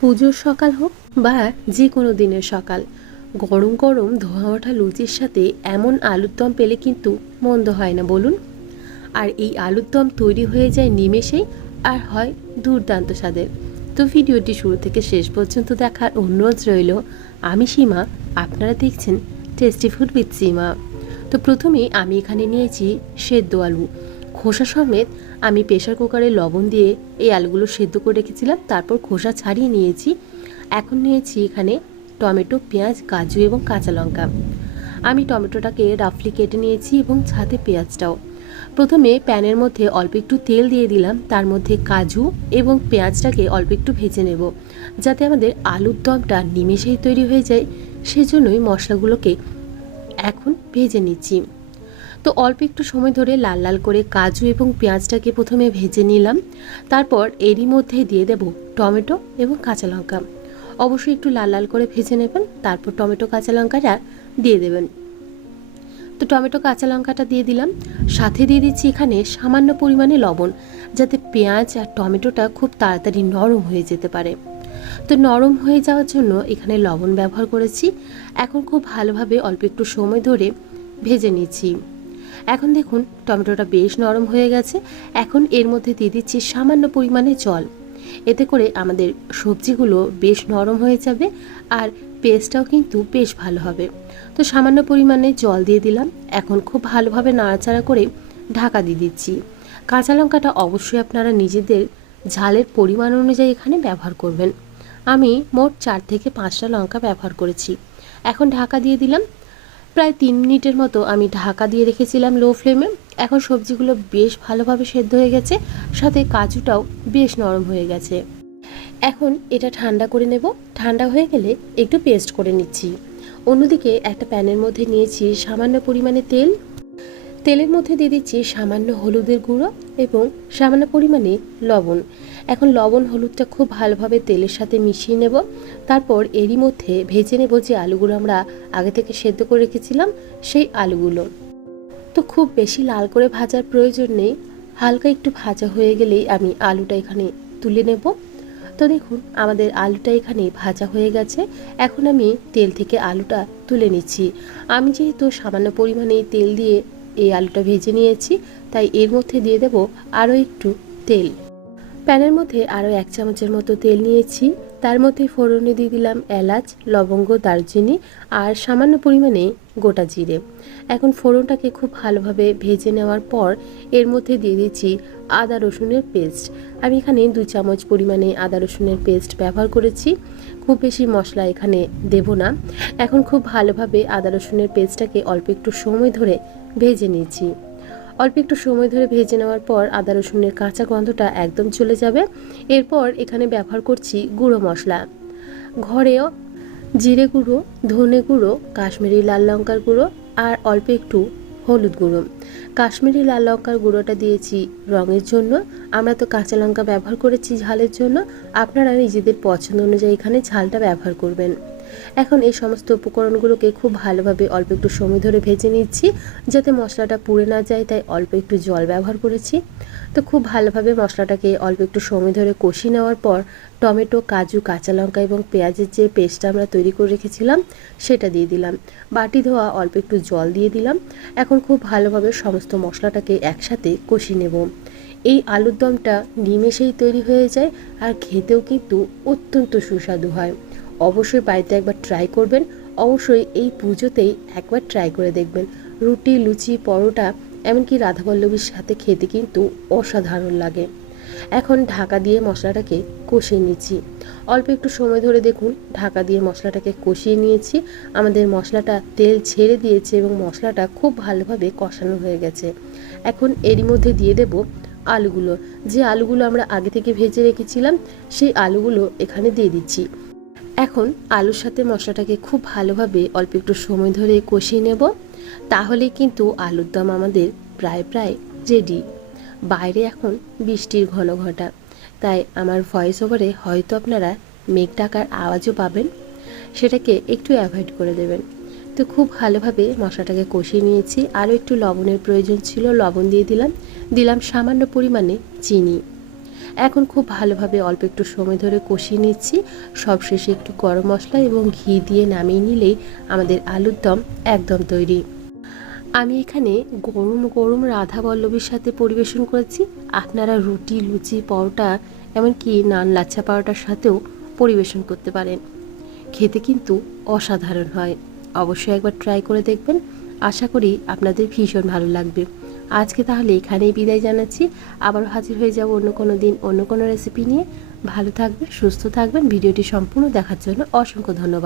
পুজোর সকাল হোক বা যে কোনো দিনের সকাল, গরম গরম ধোয়া ওঠা লুচির সাথে এমন আলুর দম পেলে কিন্তু মন্দ হয় না বলুন। আর এই আলুর দম তৈরি হয়ে যায় নিমেষেই, আর হয় দুর্দান্ত স্বাদের। তো ভিডিওটি শুরু থেকে শেষ পর্যন্ত দেখার অনুরোধ রইল। আমি সীমা, আপনারা দেখছেন টেস্টি ফুড উইথ সীমা। তো প্রথমেই আমি এখানে নিয়েছি সেদ্ধ আলু, খোসা সমেত। আমি প্রেসার কুকারে লবণ দিয়ে এই আলুগুলো সেদ্ধ করে রেখেছিলাম, তারপর খোসা ছাড়িয়ে নিয়েছি। এখন নিয়েছি এখানে টমেটো, পেঁয়াজ, কাজু এবং কাঁচা লঙ্কা। আমি টমেটোটাকে রাফলি কেটে নিয়েছি এবং সাথে পেঁয়াজটাও। প্রথমে প্যানের মধ্যে অল্প একটু তেল দিয়ে দিলাম, তার মধ্যে কাজু এবং পেঁয়াজটাকে অল্প একটু ভেজে নেব, যাতে আমাদের আলুর দমটা নিমেষেই তৈরি হয়ে যায়। সেজন্যই মশলাগুলোকে এখন ভেজে নিচ্ছি। তো অল্প একটু সময় ধরে লাল লাল করে কাজু এবং পেঁয়াজটাকে প্রথমে ভেজে নিলাম। তারপর এরই মধ্যে দিয়ে দেব টমেটো এবং কাঁচা লঙ্কা। অবশ্যই একটু লাল লাল করে ভেজে নেবেন, তারপর টমেটো কাঁচা লঙ্কাটা দিয়ে দেবেন। তো টমেটো কাঁচা লঙ্কাটা দিয়ে দিলাম, সাথে দিয়ে দিচ্ছি এখানে সামান্য পরিমাণে লবণ, যাতে পেঁয়াজ আর টমেটোটা খুব তাড়াতাড়ি নরম হয়ে যেতে পারে। তো নরম হয়ে যাওয়ার জন্য এখানে লবণ ব্যবহার করেছি। এখন খুব ভালোভাবে অল্প একটু সময় ধরে ভেজে নিচ্ছি। এখন দেখুন টমেটোটা বেশ নরম হয়ে গেছে। এখন এর মধ্যে দিয়ে দিচ্ছি সামান্য পরিমাণে জল, এতে করে আমাদের সবজিগুলো বেশ নরম হয়ে যাবে আর পেস্টটাও কিন্তু বেশ ভালো হবে। তো সামান্য পরিমাণে জল দিয়ে দিলাম। এখন খুব ভালোভাবে নাড়াচাড়া করে ঢাকা দিয়ে দিচ্ছি। কাঁচা লঙ্কাটা অবশ্যই আপনারা নিজেদের ঝালের পরিমাণ অনুযায়ী এখানে ব্যবহার করবেন। আমি মোট 4 থেকে 5টা লঙ্কা ব্যবহার করেছি। এখন ঢাকা দিয়ে দিলাম। প্রায় 3 মিনিটের মতো আমি ঢাকা দিয়ে রেখেছিলাম লো ফ্লেমে। এখন সবজিগুলো বেশ ভালোভাবে সেদ্ধ হয়ে গেছে, সাথে কাজুটাও বেশ নরম হয়ে গেছে। এখন এটা ঠান্ডা করে নেব। ঠান্ডা হয়ে গেলে একটু পেস্ট করে নিচ্ছি। অন্যদিকে একটা প্যানের মধ্যে নিয়েছি সামান্য পরিমাণে তেল। তেলের মধ্যে দিয়ে দিচ্ছি সামান্য হলুদের গুঁড়ো এবং সামান্য পরিমাণে লবণ। এখন লবণ হলুদটা খুব ভালোভাবে তেলের সাথে মিশিয়ে নেব। তারপর এরই মধ্যে ভেজে নেব যে আলুগুলো আমরা আগে থেকে সেদ্ধ করে রেখেছিলাম, সেই আলুগুলো। তো খুব বেশি লাল করে ভাজার প্রয়োজন নেই, হালকা একটু ভাজা হয়ে গেলেই আমি আলুটা এখানে তুলে নেব। তো দেখুন আমাদের আলুটা এখানে ভাজা হয়ে গেছে। এখন আমি তেল থেকে আলুটা তুলে নিচ্ছি। আমি যেহেতু সামান্য পরিমাণে তেল দিয়ে এই আলুটা ভেজে নিয়েছি, তাই এর মধ্যে দিয়ে দেব আরও একটু তেল। প্যানের মধ্যে আরও 1 চামচের মতো তেল নিয়েছি। তার মধ্যে ফোড়নে দিয়ে দিলাম এলাচ, লবঙ্গ, দারচিনি আর সামান্য পরিমাণে গোটা জিরে। এখন ফোড়নটাকে খুব ভালোভাবে ভেজে নেওয়ার পর এর মধ্যে দিয়ে দিচ্ছি আদা রসুনের পেস্ট। আমি এখানে 2 চামচ পরিমাণে আদা রসুনের পেস্ট ব্যবহার করেছি। খুব বেশি মশলা এখানে দেব না। এখন খুব ভালোভাবে আদা রসুনের পেস্টটাকে অল্প একটু সময় ধরে ভেজে নিচ্ছি। অল্প একটু সময় ধরে ভেজে নেওয়ার পর আদা রসুনের কাঁচা গন্ধটা একদম চলে যাবে। এরপর এখানে ব্যবহার করছি গুঁড়ো মশলা। ঘরেও জিরে গুঁড়ো, ধনে গুঁড়ো, কাশ্মীরি লাল লঙ্কার গুঁড়ো আর অল্প একটু হলুদ গুঁড়ো। কাশ্মীরি লাল লঙ্কার গুঁড়োটা দিয়েছি রঙের জন্য, আমরা তো কাঁচা লঙ্কা ব্যবহার করেছি ঝালের জন্য। আপনারা নিজেদের পছন্দ অনুযায়ী এখানে ঝালটা ব্যবহার করবেন। এখন এই সমস্ত উপকরণগুলোকে খুব ভালোভাবে অল্প একটু সময় ধরে ভেজে নিচ্ছি, যাতে মশলাটা পুড়ে না যায়, তাই অল্প একটু জল ব্যবহার করেছি। তো খুব ভালোভাবে মশলাটাকে অল্প একটু সময় ধরে কষিয়ে নেওয়ার পর টমেটো, কাজু, কাঁচা লঙ্কা এবং পেঁয়াজের যে পেস্টটা আমরা তৈরি করে রেখেছিলাম সেটা দিয়ে দিলাম। বাটি ধোয়া অল্প একটু জল দিয়ে দিলাম। এখন খুব ভালোভাবে সমস্ত মশলাটাকে একসাথে কষিয়ে নেব। এই আলুর দমটা নিমেষেই তৈরি হয়ে যায় আর খেতেও কিন্তু অত্যন্ত সুস্বাদু হয়। অবশ্যই বাড়িতে একবার ট্রাই করবেন। অবশ্যই এই পুজোতেই একবার ট্রাই করে দেখবেন। রুটি, লুচি, পরোটা, এমনকি রাধাবল্লভীর সাথে খেতে কিন্তু অসাধারণ লাগে। এখন ঢাকা দিয়ে মশলাটাকে কষিয়ে নিচ্ছি। অল্প একটু সময় ধরে দেখুন ঢাকা দিয়ে মশলাটাকে কষিয়ে নিয়েছি। আমাদের মশলাটা তেল ছেড়ে দিয়েছে এবং মশলাটা খুব ভালোভাবে কষানো হয়ে গেছে। এখন এরই মধ্যে দিয়ে দেব আলুগুলো। যে আলুগুলো আমরা আগে থেকে ভেজে রেখেছিলাম, সেই আলুগুলো এখানে দিয়ে দিচ্ছি। এখন আলুর সাথে মশলাটাকে খুব ভালোভাবে অল্প একটু সময় ধরে কষিয়ে নেব। তাহলেই কিন্তু আলুর দম আমাদের প্রায় রেডি। বাইরে এখন বৃষ্টির ঘন ঘটা, তাই আমার ভয়েস ওভারে হয়তো আপনারা মেঘ ডাকার আওয়াজও পাবেন, সেটাকে একটু অ্যাভয়েড করে দেবেন। তো খুব ভালোভাবে মশলাটাকে কষিয়ে নিয়েছি। আরও একটু লবণের প্রয়োজন ছিল, লবণ দিয়ে দিলাম। দিলাম সামান্য পরিমাণে চিনি। এখন খুব ভালোভাবে অল্প একটু সময় ধরে কষিয়ে নিচ্ছি। সবশেষে একটু গরম মশলা এবং ঘি দিয়ে নামিয়ে নিলেই আমাদের আলুর দম একদম তৈরি। আমি এখানে গরম গরম রাধা বল্লভীর সাথে পরিবেশন করেছি। আপনারা রুটি, লুচি, পরোটা, এমনকি নান, লাচ্ছা পরোটার সাথেও পরিবেশন করতে পারেন। খেতে কিন্তু অসাধারণ হয়। অবশ্যই একবার ট্রাই করে দেখবেন। আশা করি আপনাদের ভীষণ ভালো লাগবে। আজকে তাহলে এখানেই বিদায় জানাচ্ছি। আবারও হাজির হয়ে যাব অন্য কোনো দিন অন্য কোনো রেসিপি নিয়ে। ভালো থাকবেন, সুস্থ থাকবেন। ভিডিওটি সম্পূর্ণ দেখার জন্য অসংখ্য ধন্যবাদ।